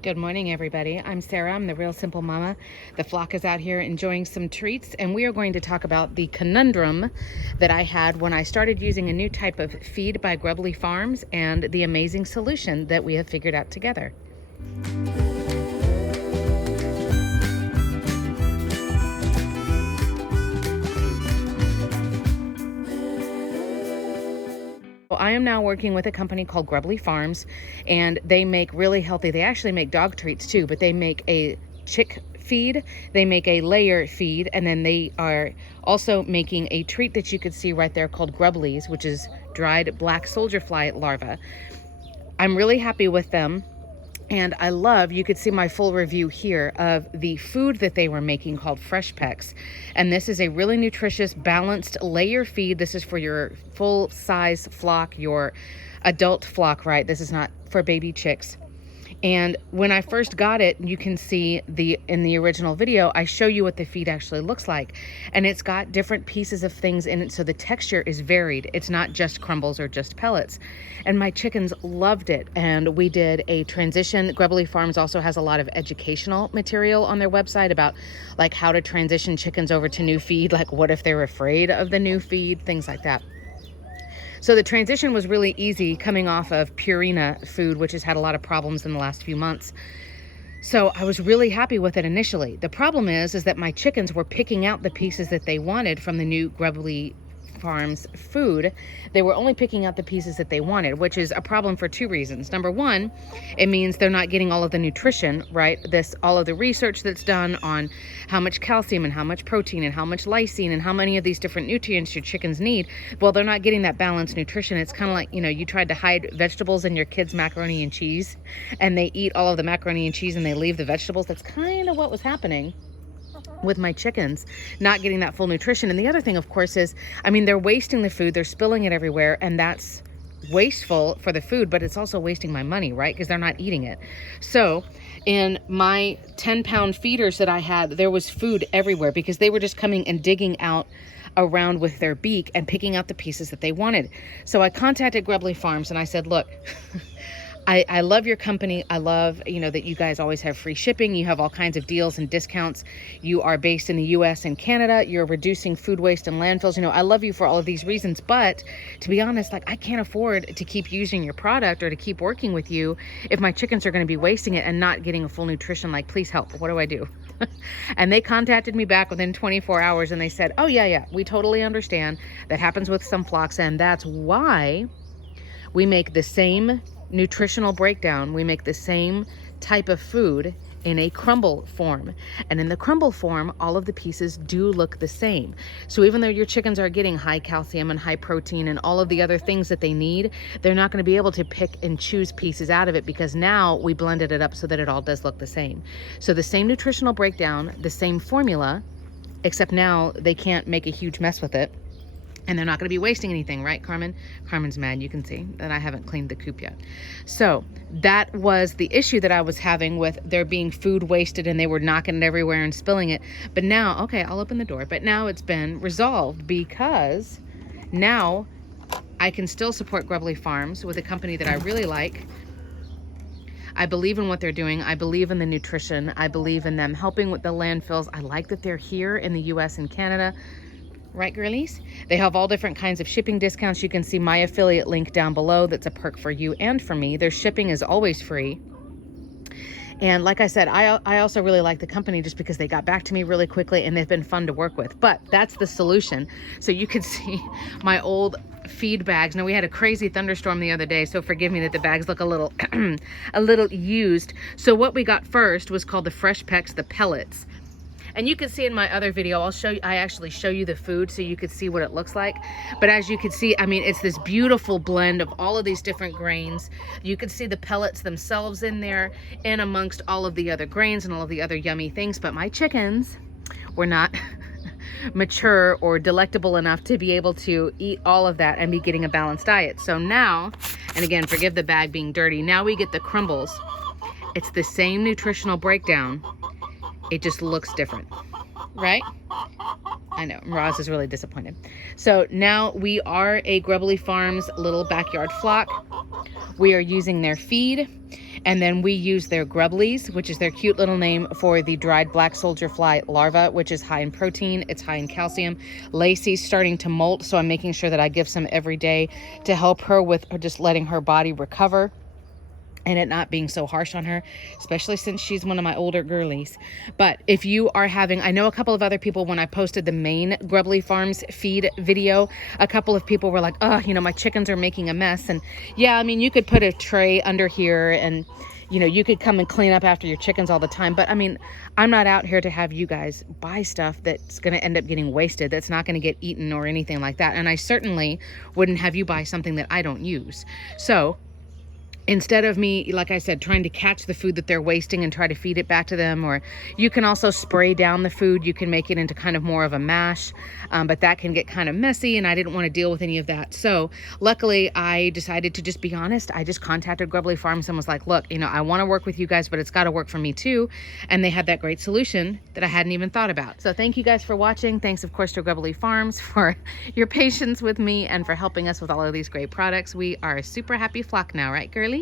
Good morning, everybody. I'm Sarah. I'm the Real Simple Mama. The flock is out here enjoying some treats, and we are going to talk about the conundrum that I had when I started using a new type of feed by Grubbly Farms and the amazing solution that we have figured out together. I am now working with a company called Grubbly Farms, and they make really healthy, they actually make dog treats too, but they make a chick feed, they make a layer feed, and then they are also making a treat that you could see right there called Grubblies, which is dried black soldier fly larvae. I'm really happy with them. And I love, you could see my full review here of the food that they were making called Fresh Pecs. And this is a really nutritious, balanced layer feed. This is for your full size flock, your adult flock, right? This is not for baby chicks. And when I first got it, you can see in the original video, I show you what the feed actually looks like. And it's got different pieces of things in it, so the texture is varied. It's not just crumbles or just pellets. And my chickens loved it. And we did a transition. Grubbly Farms also has a lot of educational material on their website about like how to transition chickens over to new feed, like what if they're afraid of the new feed, things like that. So the transition was really easy coming off of Purina food, which has had a lot of problems in the last few months. So I was really happy with it initially. The problem is that my chickens were picking out the pieces that they wanted from the new Grubbly Farms food. They were only picking out the pieces that they wanted, which is a problem for two reasons. Number one, it means they're not getting all of the nutrition, right? All of the research that's done on how much calcium and how much protein and how much lysine and how many of these different nutrients your chickens need. Well, they're not getting that balanced nutrition. It's kind of like, you tried to hide vegetables in your kids' macaroni and cheese, and they eat all of the macaroni and cheese and they leave the vegetables. That's kind of what was happening with my chickens, not getting that full nutrition. And the other thing, of course, is, they're wasting the food, they're spilling it everywhere, and that's wasteful for the food, but it's also wasting my money, right? Because they're not eating it. So in my 10-pound feeders that I had, there was food everywhere because they were just coming and digging out around with their beak and picking out the pieces that they wanted. So I contacted Grubbly Farms and I said, look, I love your company. I love, that you guys always have free shipping. You have all kinds of deals and discounts. You are based in the US and Canada. You're reducing food waste and landfills. I love you for all of these reasons. But to be honest, I can't afford to keep using your product or to keep working with you if my chickens are going to be wasting it and not getting a full nutrition. Please help. What do I do? And they contacted me back within 24 hours and they said, oh, yeah, we totally understand. That happens with some flocks. And that's why we make the same nutritional breakdown. We make the same type of food in a crumble form. And in the crumble form, all of the pieces do look the same. So even though your chickens are getting high calcium and high protein and all of the other things that they need, they're not going to be able to pick and choose pieces out of it because now we blended it up so that it all does look the same. So the same nutritional breakdown, the same formula, except now they can't make a huge mess with it. And they're not going to be wasting anything, right, Carmen? Carmen's mad. You can see that I haven't cleaned the coop yet. So that was the issue that I was having with there being food wasted and they were knocking it everywhere and spilling it. But now, okay, I'll open the door. But now it's been resolved because now I can still support Grubbly Farms with a company that I really like. I believe in what they're doing. I believe in the nutrition. I believe in them helping with the landfills. I like that they're here in the US and Canada. Right, girlies? They have all different kinds of shipping discounts. You can see my affiliate link down below. That's a perk for you and for me. Their shipping is always free. And like I said, I also really like the company just because they got back to me really quickly and they've been fun to work with. But that's the solution. So you can see my old feed bags. Now, we had a crazy thunderstorm the other day, so forgive me that the bags look a little a little used. So what we got first was called the Fresh Pecs, the pellets. And you can see in my other video, I actually show you the food so you could see what it looks like. But as you can see, it's this beautiful blend of all of these different grains. You can see the pellets themselves in there and amongst all of the other grains and all of the other yummy things. But my chickens were not mature or delectable enough to be able to eat all of that and be getting a balanced diet. So now, and again, forgive the bag being dirty, now we get the crumbles. It's the same nutritional breakdown. It just looks different, right? I know, Roz is really disappointed. So now we are a Grubbly Farms little backyard flock. We are using their feed. And then we use their Grubblies, which is their cute little name for the dried black soldier fly larva, which is high in protein, it's high in calcium. Lacey's starting to molt, so I'm making sure that I give some every day to help her with just letting her body recover and it not being so harsh on her, especially since she's one of my older girlies. But if you are having, I know a couple of other people, when I posted the main Grubbly Farms feed video, a couple of people were like, oh, you know, my chickens are making a mess. And yeah, I mean, you could put a tray under here and, you know, you could come and clean up after your chickens all the time. But I mean, I'm not out here to have you guys buy stuff that's going to end up getting wasted, that's not going to get eaten or anything like that. And I certainly wouldn't have you buy something that I don't use. So instead of me, like I said, trying to catch the food that they're wasting and try to feed it back to them, or you can also spray down the food. You can make it into kind of more of a mash, but that can get kind of messy and I didn't want to deal with any of that. So luckily I decided to just be honest. I just contacted Grubbly Farms and was like, look, you know, I want to work with you guys, but it's got to work for me too. And they had that great solution that I hadn't even thought about. So thank you guys for watching. Thanks of course to Grubbly Farms for your patience with me and for helping us with all of these great products. We are a super happy flock now, right girlies?